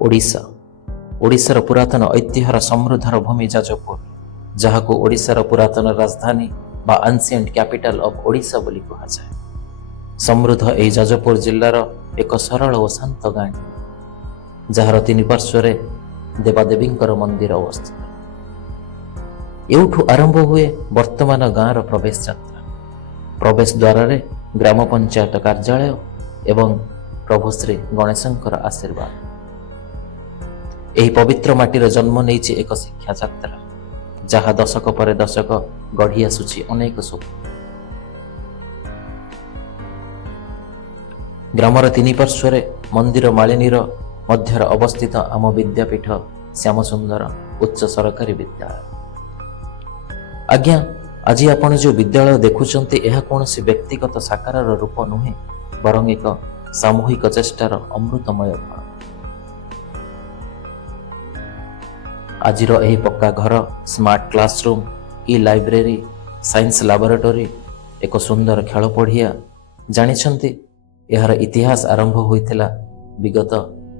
ओडिशा ओडिशार पुरातन ऐतिह्यर समृद्धर भूमि जाजपुर, जहाको ओडिशार पुरातन राजधानी बा एन्शिएंट कैपिटल ऑफ ओडिशा बोली कहुए। समृद्ध एही जाजपुर जिल्लार एक सरल और शांत गाँ, जार तीन पार्श्वे देवादेवींकर मंदिर अवस्थित। एवठू आरंभ हुए वर्तमान गाँवर प्रवेश यात्रा। प्रवेश द्वार ग्राम पंचायत कार्यालय एवं प्रभु श्री गणेशंकर आशीर्वाद। एही पवित्र माटीर जन्म नेइछि एक शिक्षा यात्रा, जहाँ दशक पर दशक गढ़ी आसुछि अनेक स्वप्न। ग्रामर तीन पार्श्वे मंदिर मालिनीर मध्यर अवस्थित आम विद्यापीठ श्यामसुंदर उच्च सरकारी विद्यालय। आज्ञा, आज आपण जो विद्यालय देखुचंती यह कौनसी व्यक्तिगत साकार रूप नुहे, बरं एक सामूहिक चेष्टार अमृतमय फल। आजिर एही पक्का घर, स्मार्ट क्लासरूम, ई लाइब्रेरी, साइंस लैबोरेटरी, एक सुंदर खेल पड़िया, जानिछंती यार इतिहास आरंभ होइथिला विगत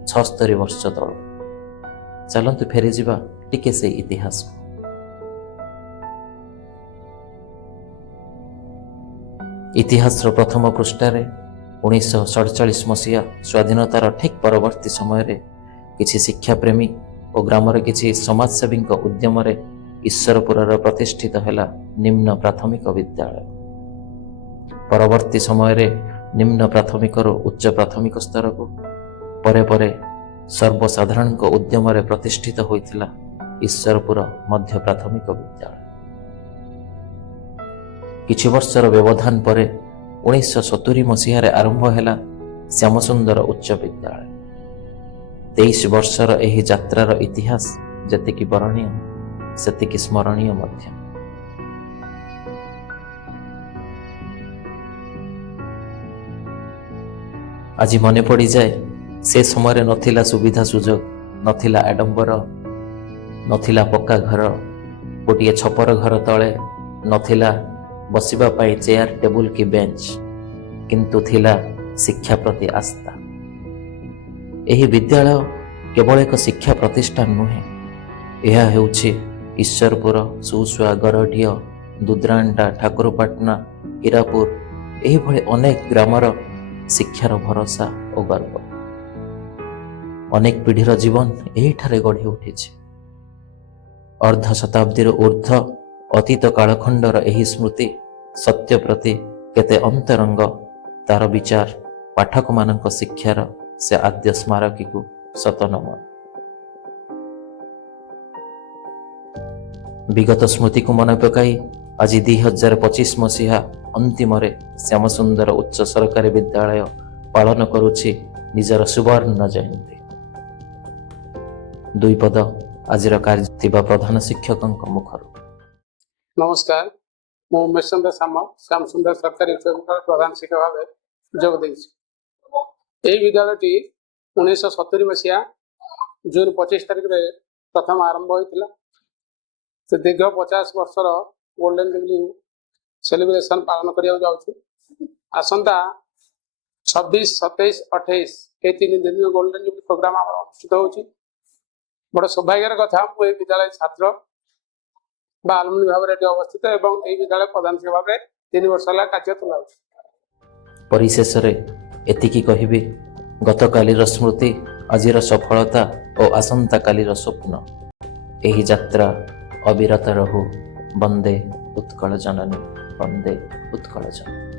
76 वर्ष तल। चलंतु फेरी जिबा टिके से इतिहास। इतिहास प्रथम पृष्ठारे 1947 मसीहा स्वाधीनतार ठीक परवर्ती समय किछि शिक्षा प्रेमी और ग्रामर किछि समाजसेवी उद्यम ईश्वरपुर प्रतिष्ठित हैला निम्न प्राथमिक विद्यालय। परवर्ती समय निम्न प्राथमिक उच्च प्राथमिक स्तर को परे परे सर्वसाधारण उद्यम प्रतिष्ठित होइथिला ईश्वरपुर मध्य प्राथमिक विद्यालय। किछि वर्षर व्यवधान पर 1970 मसीह आरंभ हैला श्यामसुंदर उच्च विद्यालय। 23 वर्षर एही यात्रार इतिहास जतिकी बरणीय सेतिकी स्मरणीय मध्य। आज मने पड़ी जाए से समय नथिला सुविधा सुजोग, नथिला आडंबर, नथिला पक्का घर, गोटे छपर घर तले नथिला बसिबा पाई चेयर टेबुल की बेंच, किंतु थिला शिक्षा प्रति आस्था। एही विद्यालय केवल एक शिक्षा प्रतिष्ठान नुहे, यह हेउछि ईश्वरपुर, सुसुआ, गरढिया, दुद्रांटा, ठाकुरपाटना, हिरापुर एही भली अनेक ग्रामर शिक्षार भरोसा और गर्व। अनेक पीढ़ीर जीवन यही ठारे गढ़ी उठिछि। अर्ध शताब्दीर ऊर्ध्व अतीत कालखंडर एही स्मृति सत्य प्रति केते अंतरंग, तार विचार पाठक मानक शिक्षार से आद्य स्मारकी को सत नमन। विगत स्मृति को मन पकाई आज 2025 मसीहा अंतिम श्यामसुंदर उच्च सरकारी विद्यालय पालन करुछि निजर सुवर्ण जयंती। दुई पद आजिर कार्य प्रधान शिक्षक मुखर। नमस्कार, मु उमेश चंद्र सामल श्यामसुंदर सरकारी उच्च विद्यालय प्रधान शिक्षक भाव जोग देइछि। एही विद्यालयटी 1970 मसीहा जून 25 तारिख रे प्रथम आरंभ होइतिला। से दीर्घ 50 वर्षर गोल्डन जुबली सेलिब्रेशन पालन करिया जाउछु। आसंता 26, 27, 28 ए 3 दिन गोल्डन जुबली प्रोग्राम अनुष्ठित होउछि। बड़ सौभाग्यर कथा मु ए विद्यालय छात्र बा अलुमनी भाव रे अवस्थित एवं ए विद्यालय प्रधान शिक्षक भाव 3 वर्ष ला कार्य तुलाउछि। परिशेष रे एतिकी कहिबी, गतकालीर स्मृति आजिर सफलता और आसंता कालीर स्वप्न। एही यात्रा अविरत रहु। वंदे उत्कल जननी, वंदे उत्कल जननी।